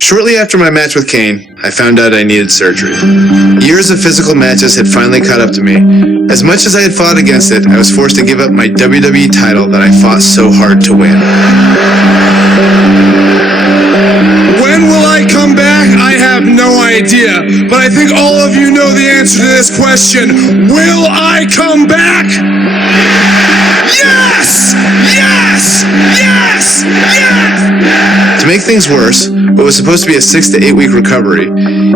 Shortly after my match with Kane, I found out I needed surgery. Years of physical matches had finally caught up to me. As much as I had fought against it, I was forced to give up my WWE title that I fought so hard to win. When will I come back? I have no idea, but I think all of you know the answer to this question. Will I come back? Yes! Yes! Yes! Yes! To make things worse, what was supposed to be a 6 to 8 week recovery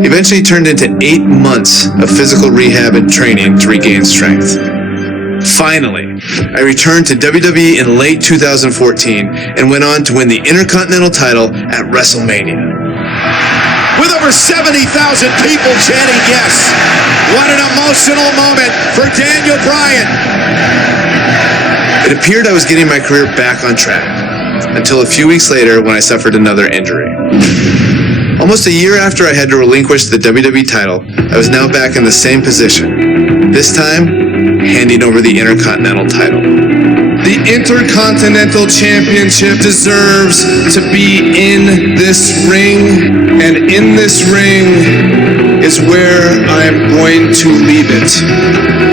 eventually turned into 8 months of physical rehab and training to regain strength. Finally, I returned to WWE in late 2014 and went on to win the Intercontinental title at WrestleMania. With over 70,000 people chanting yes, what an emotional moment for Daniel Bryan. It appeared I was getting my career back on track, until a few weeks later when I suffered another injury. Almost a year after I had to relinquish the WWE title, I was now back in the same position, this time handing over the Intercontinental title. The Intercontinental Championship deserves to be in this ring, and in this ring is where I am going to leave it.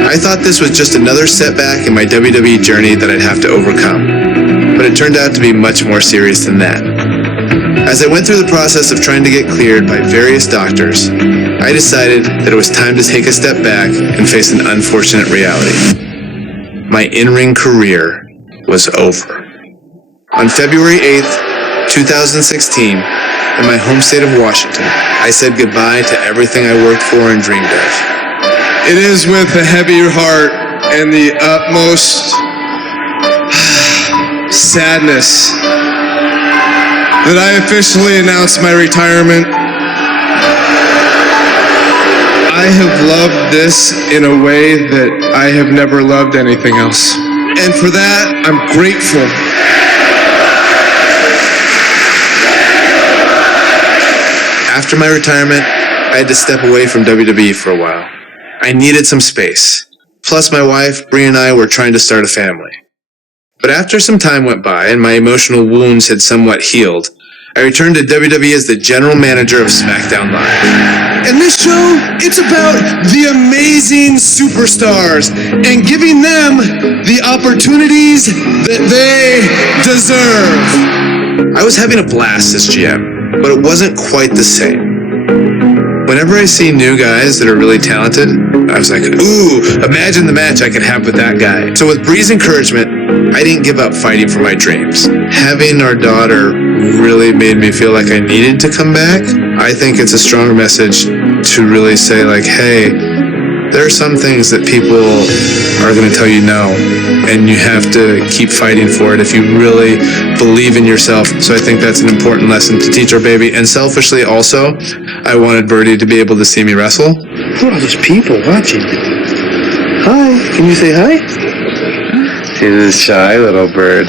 I thought this was just another setback in my WWE journey that I'd have to overcome, but it turned out to be much more serious than that. As I went through the process of trying to get cleared by various doctors, I decided that it was time to take a step back and face an unfortunate reality. My in-ring career was over. On February 8th, 2016, in my home state of Washington, I said goodbye to everything I worked for and dreamed of. It is with a heavy heart and the utmost sadness that I officially announce my retirement. I have loved this in a way that I have never loved anything else. And for that, I'm grateful. After my retirement, I had to step away from WWE for a while. I needed some space. Plus, my wife, Brie, and I were trying to start a family. But after some time went by and my emotional wounds had somewhat healed, I returned to WWE as the general manager of SmackDown Live. And this show, it's about the amazing superstars and giving them the opportunities that they deserve. I was having a blast as GM, but it wasn't quite the same. Whenever I see new guys that are really talented, I was like, ooh, imagine the match I could have with that guy. So with Brie's encouragement, I didn't give up fighting for my dreams. Having our daughter really made me feel like I needed to come back. I think it's a stronger message to really say like, hey, there are some things that people are going to tell you no, and you have to keep fighting for it if you really believe in yourself. So I think that's an important lesson to teach our baby. And selfishly also, I wanted Birdie to be able to see me wrestle. Who are those people watching? Hi, can you say hi? She's a shy little bird.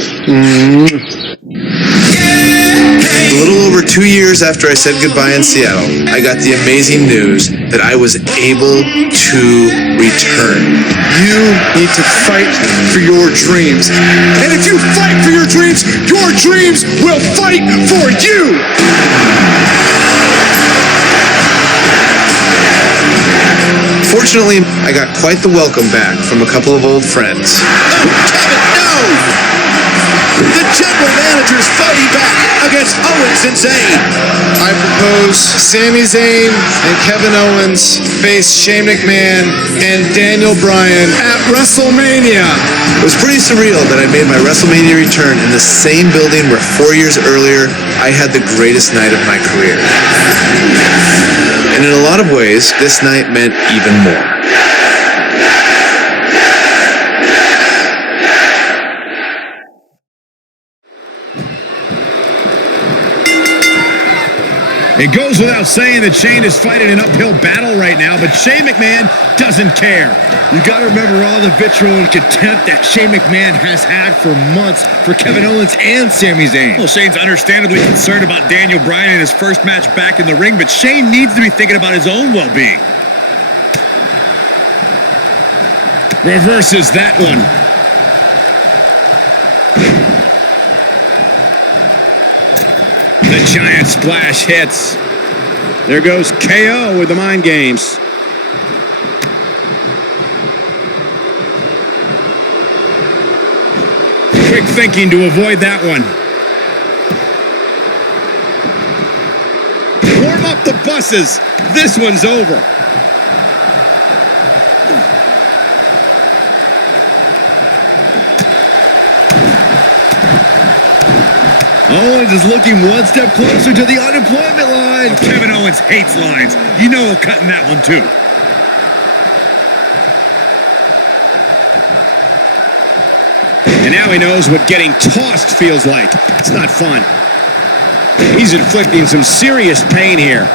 A little over 2 years after I said goodbye in Seattle, I got the amazing news that I was able to return. You need to fight for your dreams. And if you fight for your dreams will fight for you! Fortunately, I got quite the welcome back from a couple of old friends. Oh, Kevin, no! The general manager's fighting back against Owens and Zayn. I propose Sami Zayn and Kevin Owens face Shane McMahon and Daniel Bryan at WrestleMania. It was pretty surreal that I made my WrestleMania return in the same building where 4 years earlier I had the greatest night of my career. And in a lot of ways, this night meant even more. It goes without saying that Shane is fighting an uphill battle right now, but Shane McMahon doesn't care. You got to remember all the vitriol and contempt that Shane McMahon has had for months for Kevin Owens and Sami Zayn. Well, Shane's understandably concerned about Daniel Bryan in his first match back in the ring, but Shane needs to be thinking about his own well-being. Reverses that one. The giant splash hits. There goes KO with the mind games. Quick thinking to avoid that one. Warm up the buses. This one's over. Owens is looking one step closer to the unemployment line. Oh, Kevin Owens hates lines. You know he'll cut in that one, too. And now he knows what getting tossed feels like. It's not fun. He's inflicting some serious pain here.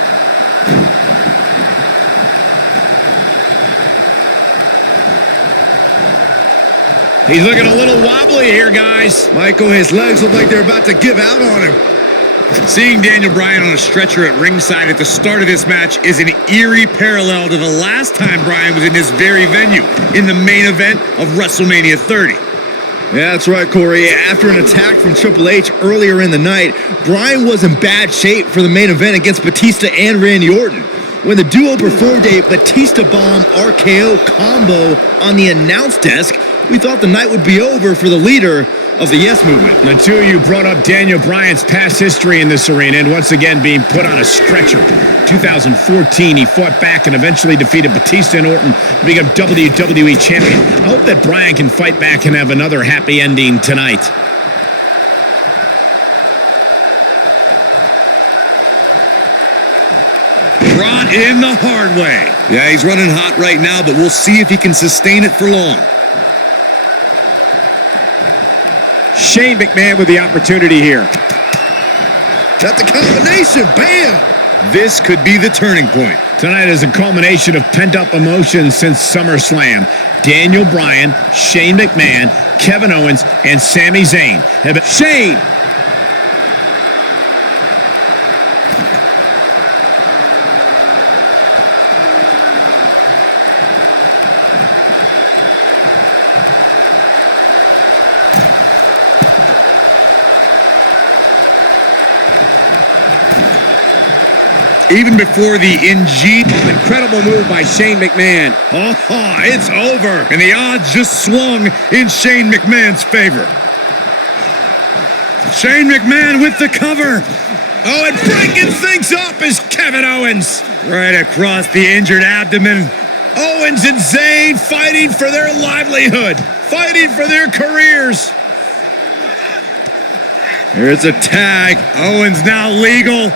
He's looking a little wobbly here, guys. Michael, his legs look like they're about to give out on him. Seeing Daniel Bryan on a stretcher at ringside at the start of this match is an eerie parallel to the last time Bryan was in this very venue, in the main event of WrestleMania 30. Yeah, that's right, Corey. After an attack from Triple H earlier in the night, Bryan was in bad shape for the main event against Batista and Randy Orton. When the duo performed a Batista Bomb RKO combo on the announce desk, we thought the night would be over for the leader of the Yes Movement. The two of you brought up Daniel Bryan's past history in this arena and once again being put on a stretcher. 2014, he fought back and eventually defeated Batista and Orton to become WWE Champion. I hope that Bryan can fight back and have another happy ending tonight. Brought in the hard way. Yeah, he's running hot right now, but we'll see if he can sustain it for long. Shane McMahon with the opportunity here. Got the combination. Bam! This could be the turning point. Tonight is a culmination of pent-up emotions since SummerSlam. Daniel Bryan, Shane McMahon, Kevin Owens, and Sami Zayn have been... Shane! Even before the incredible move by Shane McMahon. Oh, it's over. And the odds just swung in Shane McMahon's favor. Shane McMahon with the cover. Oh, and breaking things up is Kevin Owens. Right across the injured abdomen. Owens and Zayn fighting for their livelihood, fighting for their careers. Here's a tag. Owens now legal.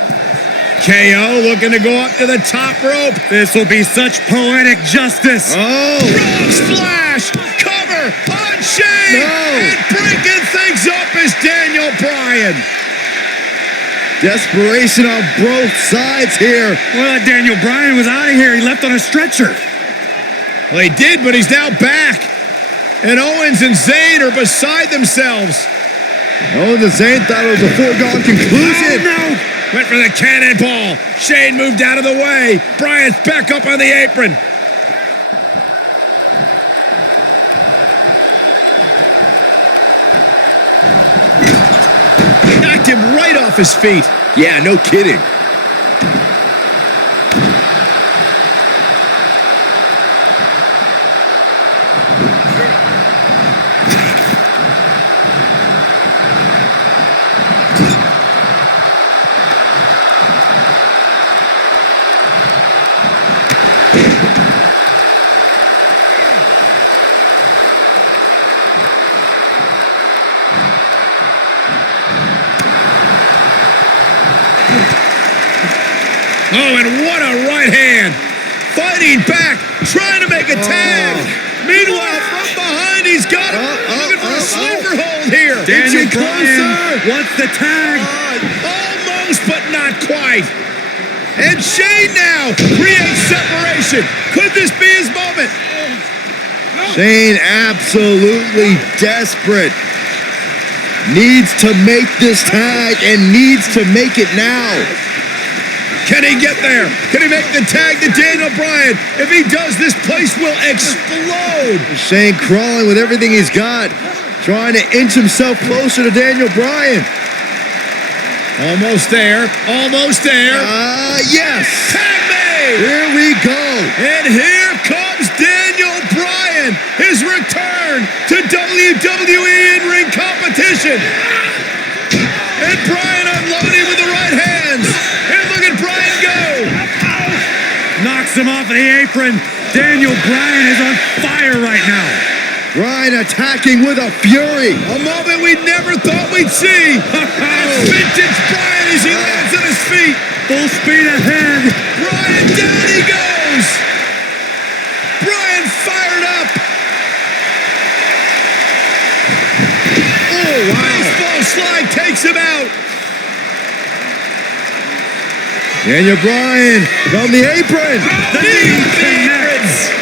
KO looking to go up to the top rope. This will be such poetic justice. Oh! Frog splash! Cover on Shane! No! And breaking things up is Daniel Bryan. Desperation on both sides here. Well, Daniel Bryan was out of here. He left on a stretcher. Well, he did, but he's now back. And Owens and Zayn are beside themselves. Owens and Zayn thought it was a foregone conclusion. Oh, no! Went for the cannonball. Shane moved out of the way. Bryan's back up on the apron. Knocked him right off his feet. Yeah, no kidding. Oh, and what a right hand. Fighting back, trying to make a tag. Meanwhile, from behind, he's got him. Looking for a sleeper hold here. Daniel Bryan wants the tag. Almost, but not quite. And Shane now creates separation. Could this be his moment? Shane absolutely desperate. Needs to make this tag and needs to make it now. Can he get there? Can he make the tag to Daniel Bryan? If he does, this place will explode. Shane crawling with everything he's got, trying to inch himself closer to Daniel Bryan. Almost there. Almost there. Yes. Tag made. Here we go. And here comes Daniel Bryan. His return to WWE in-ring competition. And Bryan unloading with the right hands. And look at Bryan go. Knocks him off of the apron. Daniel Bryan is on fire right now. Bryan attacking with a fury. A moment we never thought we'd see. Vintage Bryan as he lands on his feet. Full speed ahead. Bryan, down he goes. Bryan fired up. Oh, wow. Baseball slide takes him out. Daniel Bryan from the apron. The aprons.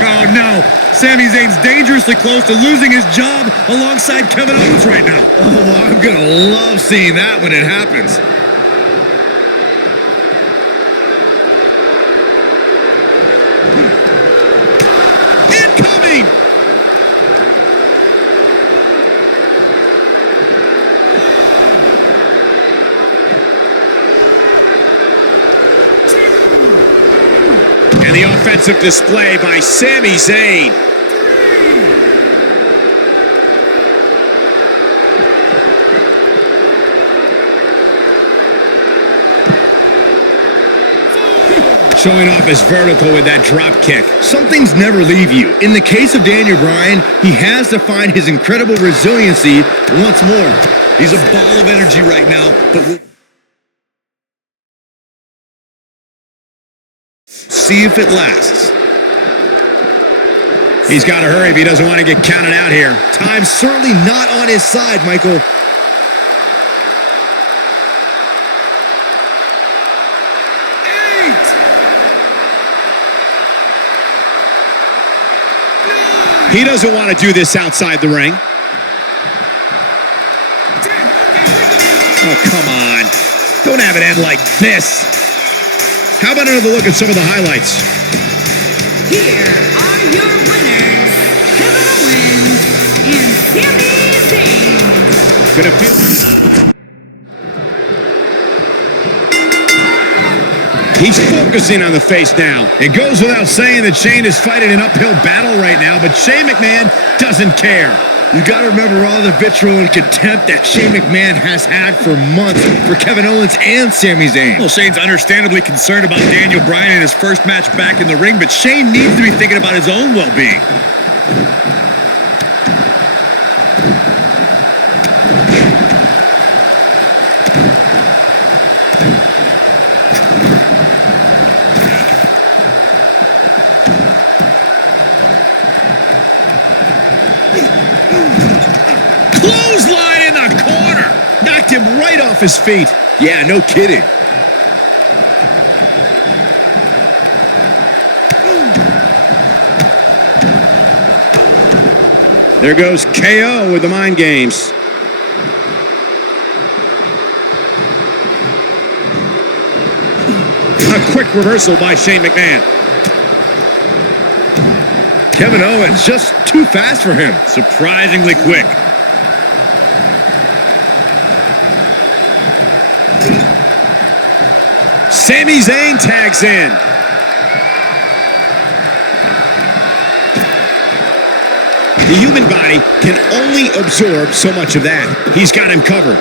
Oh no, Sami Zayn's dangerously close to losing his job alongside Kevin Owens right now. Oh, I'm gonna love seeing that when it happens. Incoming! And the offensive display by Sami Zayn. Showing off his vertical with that drop kick. Some things never leave you. In the case of Daniel Bryan, he has to find his incredible resiliency once more. He's a ball of energy right now, but see if it lasts. He's got to hurry if he doesn't want to get counted out here. Time's certainly not on his side, Michael. He doesn't want to do this outside the ring. Oh, come on. Don't have it end like this. How about another look at some of the highlights? Here are your winners, Kevin Owens and Sami Zayn. Gonna feel... He's focusing on the face now. It goes without saying that Shane is fighting an uphill battle right now, but Shane McMahon doesn't care. You got to remember all the vitriol and contempt that Shane McMahon has had for months for Kevin Owens and Sami Zayn. Well, Shane's understandably concerned about Daniel Bryan in his first match back in the ring, but Shane needs to be thinking about his own well-being. Clothesline in the corner. Knocked him right off his feet. Yeah, no kidding. There goes KO with the mind games. A quick reversal by Shane McMahon. Kevin Owens just too fast for him. Surprisingly quick. Sami Zayn tags in. The human body can only absorb so much of that. He's got him covered.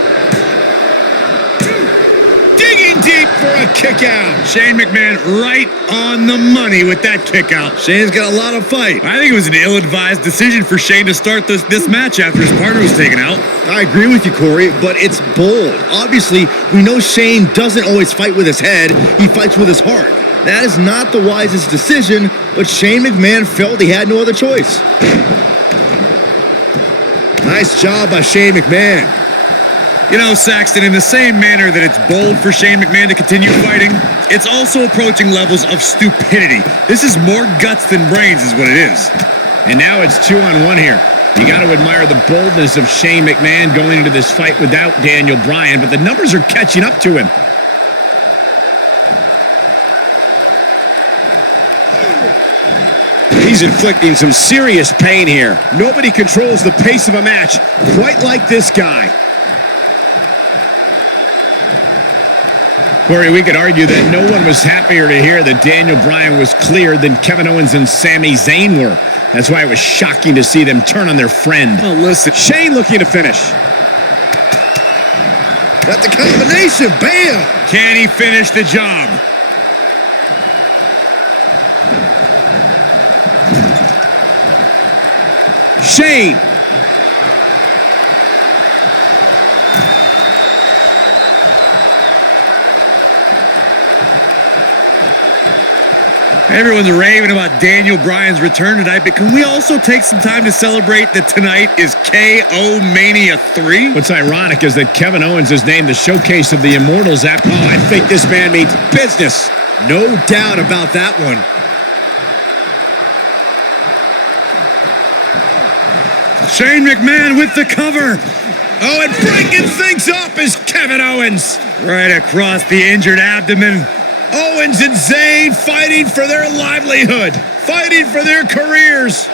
Digging deep for a kick out. Shane McMahon right on the money with that kick out. Shane's got a lot of fight. I think it was an ill-advised decision for Shane to start this match after his partner was taken out. I agree with you, Corey, but it's bold. Obviously, we know Shane doesn't always fight with his head. He fights with his heart. That is not the wisest decision, but Shane McMahon felt he had no other choice. Nice job by Shane McMahon. You know, Saxton, in the same manner that it's bold for Shane McMahon to continue fighting, it's also approaching levels of stupidity. This is more guts than brains is what it is. And now it's 2-on-1 here. You got to admire the boldness of Shane McMahon going into this fight without Daniel Bryan, but the numbers are catching up to him. He's inflicting some serious pain here. Nobody controls the pace of a match quite like this guy. Corey, we could argue that no one was happier to hear that Daniel Bryan was cleared than Kevin Owens and Sami Zayn were. That's why it was shocking to see them turn on their friend. Oh, listen. Shane looking to finish. That's a combination. Bam! Can he finish the job? Shane. Everyone's raving about Daniel Bryan's return tonight, but can we also take some time to celebrate that tonight is KO Mania 3? What's ironic is that Kevin Owens is named the showcase of the Immortals app. Oh, I think this man means business. No doubt about that one. Shane McMahon with the cover. Oh, and breaking things up is Kevin Owens. Right across the injured abdomen. Owens and Zayn fighting for their livelihood, fighting for their careers.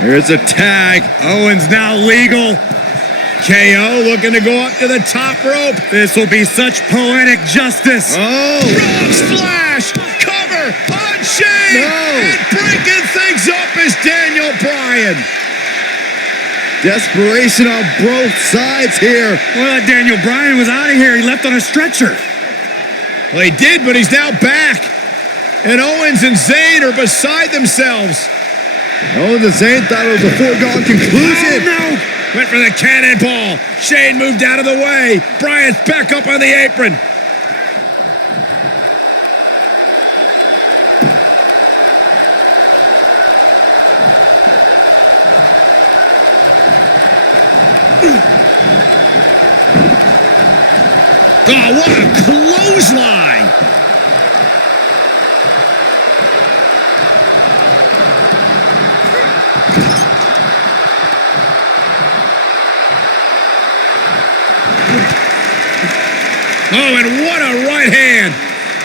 Here's a tag. Owens now legal. KO looking to go up to the top rope. This will be such poetic justice. Oh! Frog splash! Cover on Shane! No! And breaking things up is Daniel Bryan. Desperation on both sides here. Well, Daniel Bryan was out of here. He left on a stretcher. Well, he did, but he's now back. And Owens and Zayn are beside themselves. Owens and Zayn thought it was a foregone conclusion. Oh, no! Went for the cannonball. Shane moved out of the way. Bryan's back up on the apron. Oh, what a clothesline! Oh, and what a right hand!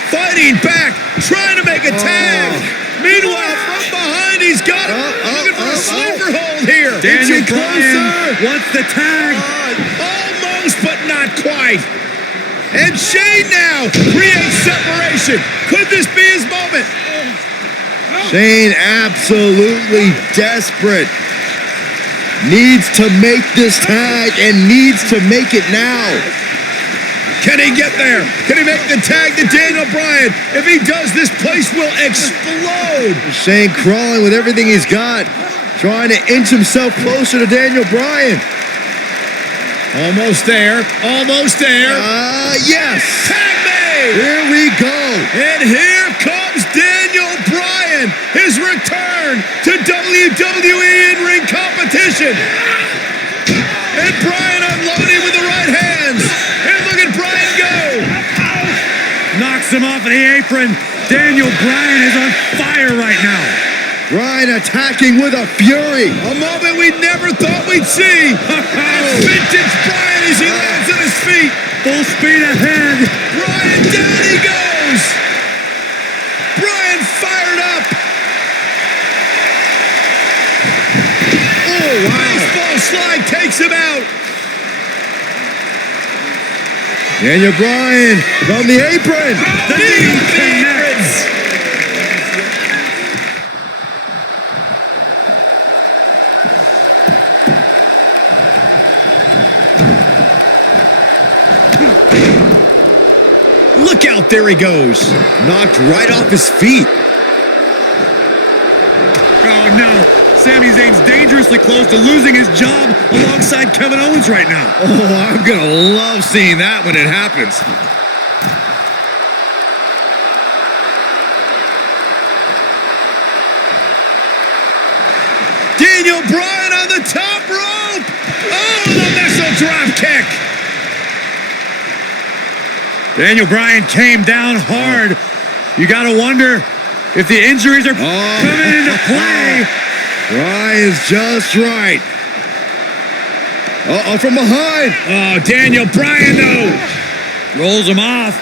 Fighting back, trying to make a tag. Meanwhile, from behind, he's got him. Looking for a sleeper hold here. Daniel Bryan wants the tag. Almost, but not quite. And Shane now creates separation. Could this be his moment? Shane absolutely desperate. Needs to make this tag and needs to make it now. Can he get there? Can he make the tag to Daniel Bryan? If he does, this place will explode. Shane crawling with everything he's got, trying to inch himself closer to Daniel Bryan. Almost there. Almost there. Yes. Tag made. Here we go. And here comes Daniel Bryan. His return to WWE in-ring competition. And Bryan unloading with the right hands. And look at Bryan go. Knocks him off of the apron. Daniel Bryan is on fire right now. Bryan attacking with a fury. A moment we never thought we'd see. Vintage Bryan as he lands on his feet. Full speed ahead. Bryan, down he goes. Bryan fired up. Oh, wow. Baseball slide takes him out. Daniel Bryan from the apron. The knee connects. Look out, there he goes. Knocked right off his feet. Oh, no. Sami Zayn's dangerously close to losing his job alongside Kevin Owens right now. Oh, I'm going to love seeing that when it happens. Daniel Bryan on the top rope. Oh, the missile drop kick. Daniel Bryan came down hard. You got to wonder if the injuries are coming into play. Bryan's just right. Uh-oh, from behind. Oh, Daniel Bryan, though. Rolls him off.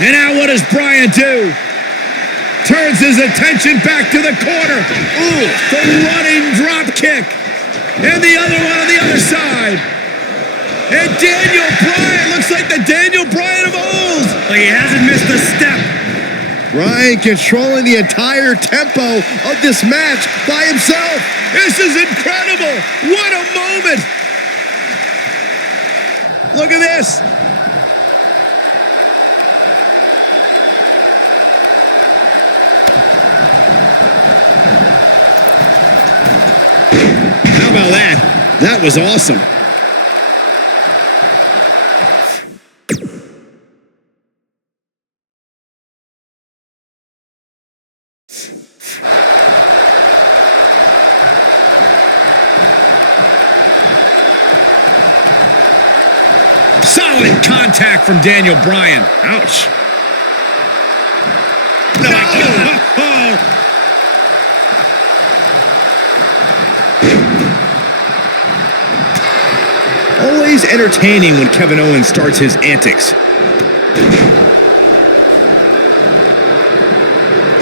And now what does Bryan do? Turns his attention back to the corner. Ooh, the running drop kick. And the other one on the other side. And Daniel Bryan looks like the Daniel Bryan of old. Like he hasn't missed a step. Bryan controlling the entire tempo of this match by himself. This is incredible. What a moment. Look at this. How about that? That was awesome. Solid contact from Daniel Bryan. Ouch. No. Always entertaining when Kevin Owens starts his antics.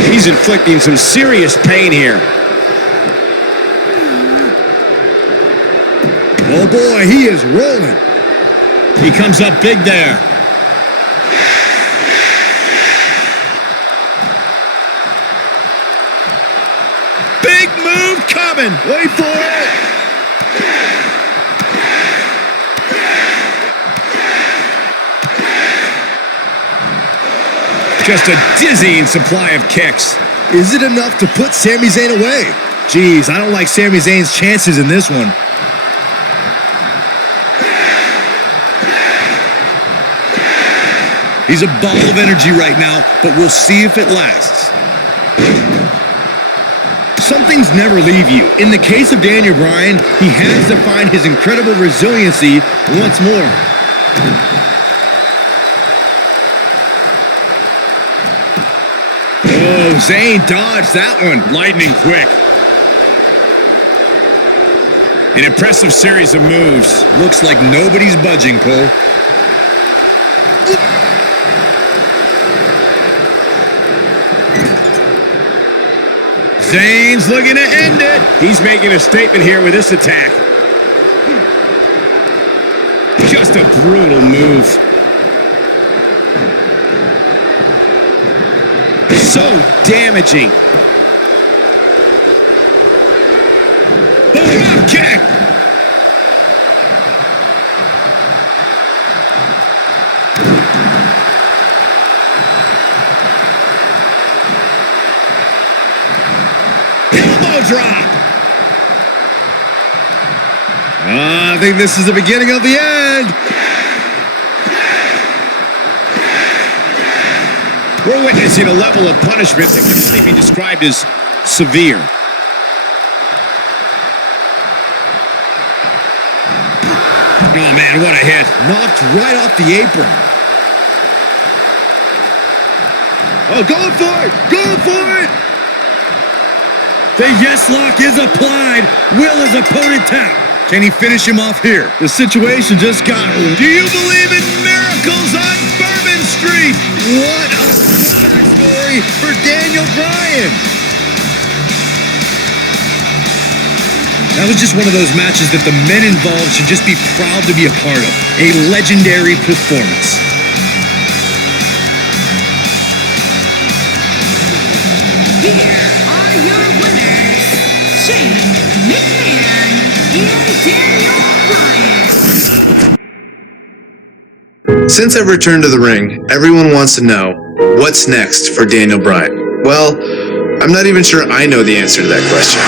He's inflicting some serious pain here. Oh boy, he is rolling. He comes up big there. Big move coming. Wait for it. Just a dizzying supply of kicks. Is it enough to put Sami Zayn away? Jeez, I don't like Sami Zayn's chances in this one. He's a ball of energy right now, but we'll see if it lasts. Some things never leave you. In the case of Daniel Bryan, he has to find his incredible resiliency once more. Oh, Zayn dodged that one. Lightning quick. An impressive series of moves. Looks like nobody's budging, Cole. Zayn's looking to end it. He's making a statement here with this attack. Just a brutal move. So damaging. Drop kick. Drop. I think this is the beginning of the end. We're witnessing a level of punishment that can only be described as severe. Oh man, what a hit. Knocked right off the apron. Oh, going for it! Going for it! The yes lock is applied. Will his opponent tap? Can he finish him off here? The situation just got... Do you believe in miracles on Bourbon Street? What a story for Daniel Bryan. That was just one of those matches that the men involved should just be proud to be a part of. A legendary performance. Here are your winners, Shane McMahon and Daniel Bryan. Since I've returned to the ring, everyone wants to know, what's next for Daniel Bryan? Well, I'm not even sure I know the answer to that question.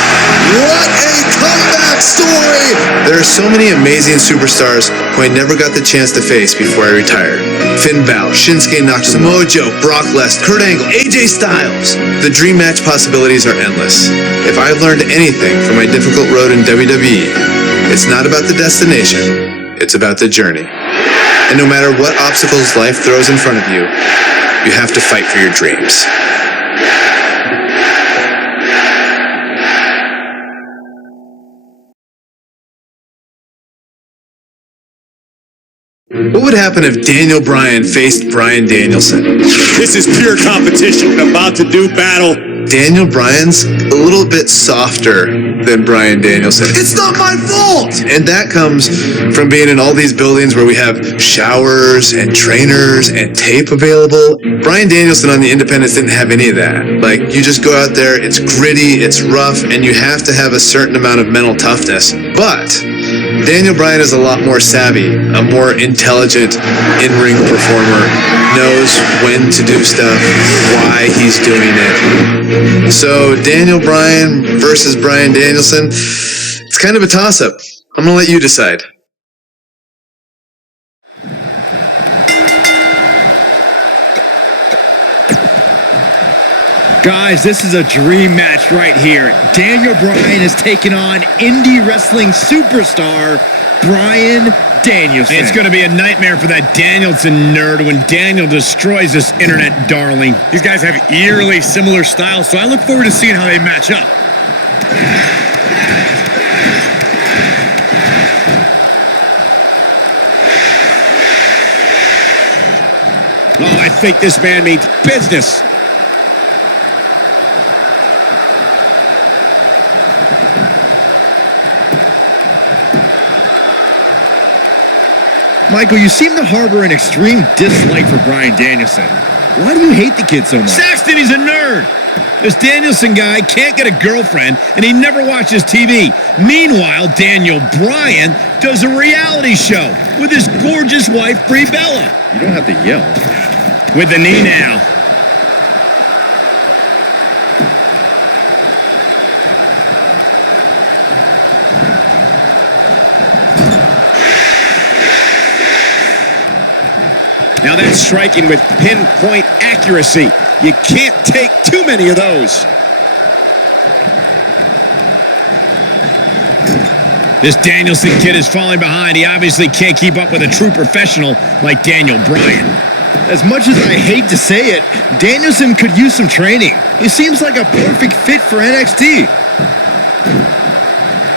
What a comeback story! There are so many amazing superstars who I never got the chance to face before I retired. Finn Balor, Shinsuke Nakamura, Samoa Joe, Brock Lesnar, Kurt Angle, AJ Styles. The dream match possibilities are endless. If I've learned anything from my difficult road in WWE, it's not about the destination, it's about the journey. And no matter what obstacles life throws in front of you, you have to fight for your dreams. What would happen if Daniel Bryan faced Bryan Danielson? This is pure competition. About to do battle. Daniel Bryan's a little bit softer than Bryan Danielson. It's not my fault! And that comes from being in all these buildings where we have showers and trainers and tape available. Bryan Danielson on the Independents didn't have any of that. Like, you just go out there, it's gritty, it's rough, and you have to have a certain amount of mental toughness. But Daniel Bryan is a lot more savvy, a more intelligent in-ring performer, knows when to do stuff, why he's doing it. So Daniel Bryan versus Bryan Danielson, it's kind of a toss-up. I'm going to let you decide. Guys, this is a dream match right here. Daniel Bryan is taking on indie wrestling superstar Bryan Danielson. It's going to be a nightmare for that Danielson nerd when Daniel destroys this internet darling. These guys have eerily similar styles, so I look forward to seeing how they match up. Oh, I think this man means business. Michael, you seem to harbor an extreme dislike for Bryan Danielson. Why do you hate the kid so much? Saxton, he's a nerd. This Danielson guy can't get a girlfriend, and he never watches TV. Meanwhile, Daniel Bryan does a reality show with his gorgeous wife, Brie Bella. You don't have to yell. With the knee now. Now that's striking with pinpoint accuracy. You can't take too many of those. This Danielson kid is falling behind. He obviously can't keep up with a true professional like Daniel Bryan. As much as I hate to say it, Danielson could use some training. He seems like a perfect fit for NXT.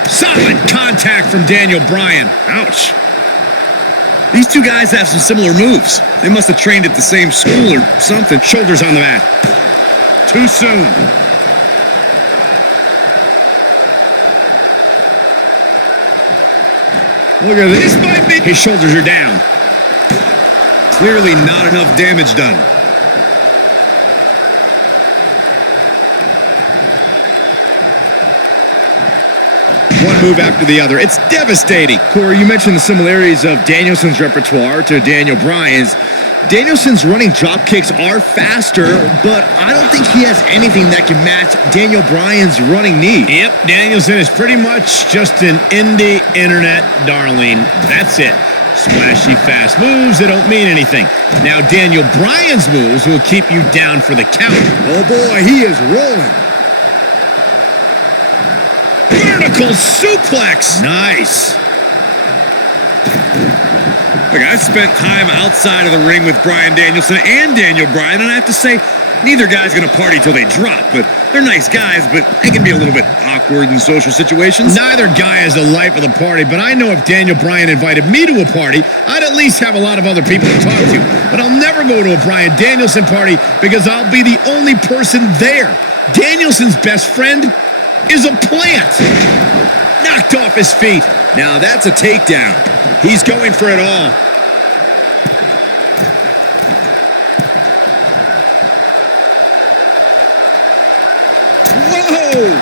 Solid contact from Daniel Bryan. Ouch. These two guys have some similar moves. They must have trained at the same school or something. Shoulders on the mat. Too soon. Look at this. This might be... His shoulders are down. Clearly not enough damage done. One move after the other. It's devastating. Corey, you mentioned the similarities of Danielson's repertoire to Daniel Bryan's. Danielson's running drop kicks are faster, but I don't think he has anything that can match Daniel Bryan's running knee. Yep, Danielson is pretty much just an indie internet darling. That's it. Splashy fast moves that don't mean anything. Now Daniel Bryan's moves will keep you down for the count. Oh boy, he is rolling. Vertical suplex. Nice. Look, I've spent time outside of the ring with Bryan Danielson and Daniel Bryan, and I have to say, neither guy's going to party till they drop, but they're nice guys, but they can be a little bit awkward in social situations. Neither guy has the life of the party, but I know if Daniel Bryan invited me to a party, I'd at least have a lot of other people to talk to. But I'll never go to a Bryan Danielson party because I'll be the only person there. Danielson's best friend is a plant. Knocked off his feet. Now that's a takedown. He's going for it all. Whoa!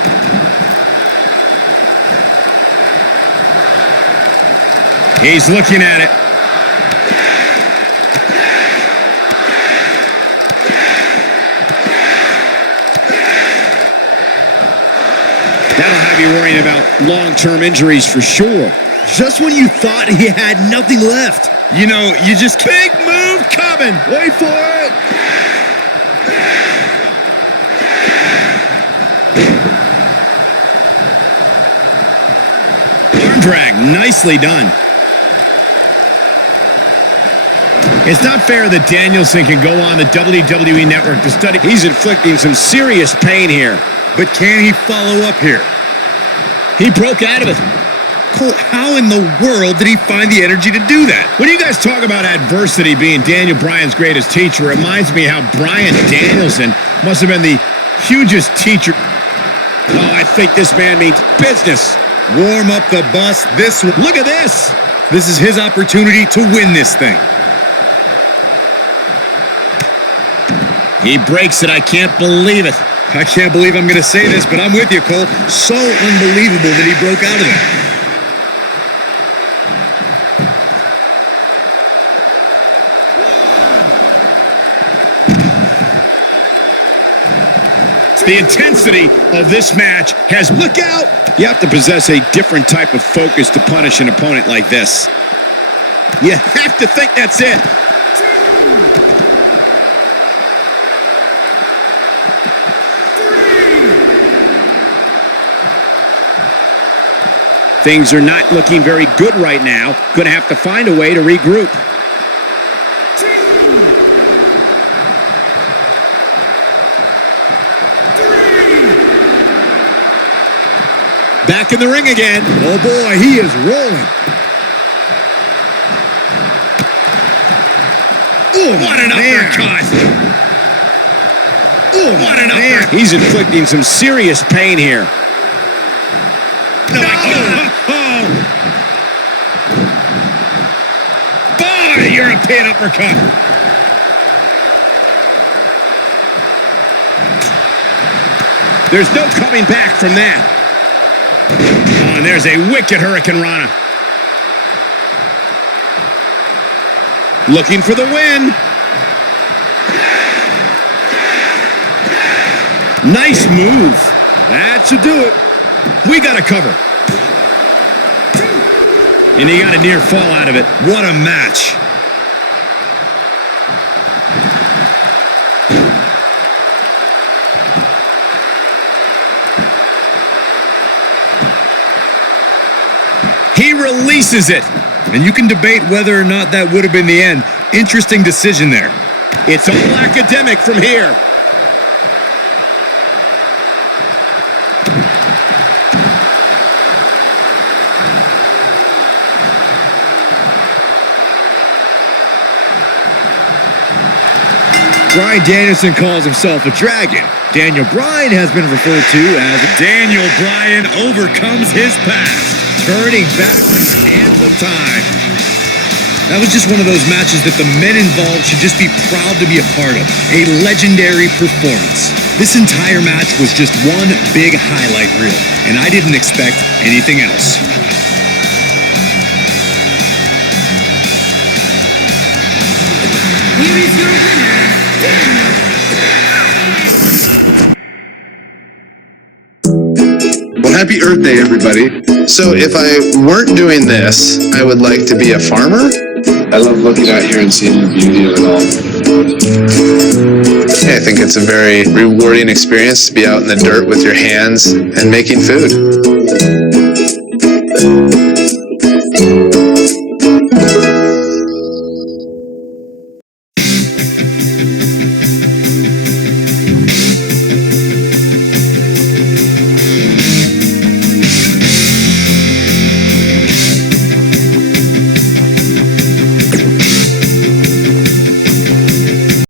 He's looking at it. That'll have you worrying about long-term injuries for sure. Just when you thought he had nothing left. You know, you just... Big move coming. coming. Wait for it. Arm drag, nicely done. It's not fair that Danielson can go on the WWE Network to study. He's inflicting some serious pain here. But can he follow up here? He broke out of it. Cole, how in the world did he find the energy to do that? When you guys talk about adversity being Daniel Bryan's greatest teacher, it reminds me how Bryan Danielson must have been the hugest teacher. Oh, I think this man means business. Warm up the bus. Look at this. This is his opportunity to win this thing. He breaks it. I can't believe it. I can't believe I'm going to say this, but I'm with you, Cole. So unbelievable that he broke out of that. The intensity of this match has... Look out! You have to possess a different type of focus to punish an opponent like this. You have to think that's it. Things are not looking very good right now. Gonna have to find a way to regroup. Back in the ring again. Oh boy, he is rolling. Oh, what an uppercut. Oh, what an uppercut. He's inflicting some serious pain here. No. Boy, European uppercut. There's no coming back from that. Oh, and there's a wicked Hurricane Rana. Looking for the win. Nice move. That should do it. We got to cover. And he got a near fall out of it. What a match. He releases it. And you can debate whether or not that would have been the end. Interesting decision there. It's all academic from here. Bryan Danielson calls himself a dragon. Daniel Bryan has been referred to as Daniel Bryan overcomes his past, turning back the sands of time. That was just one of those matches that the men involved should just be proud to be a part of. A legendary performance. This entire match was just one big highlight reel, and I didn't expect anything else. Here is your winner, Daniel. Well, happy Earth Day, everybody. So if I weren't doing this, I would like to be a farmer. I love looking out here and seeing the beauty of it all. Yeah, I think it's a very rewarding experience to be out in the dirt with your hands and making food.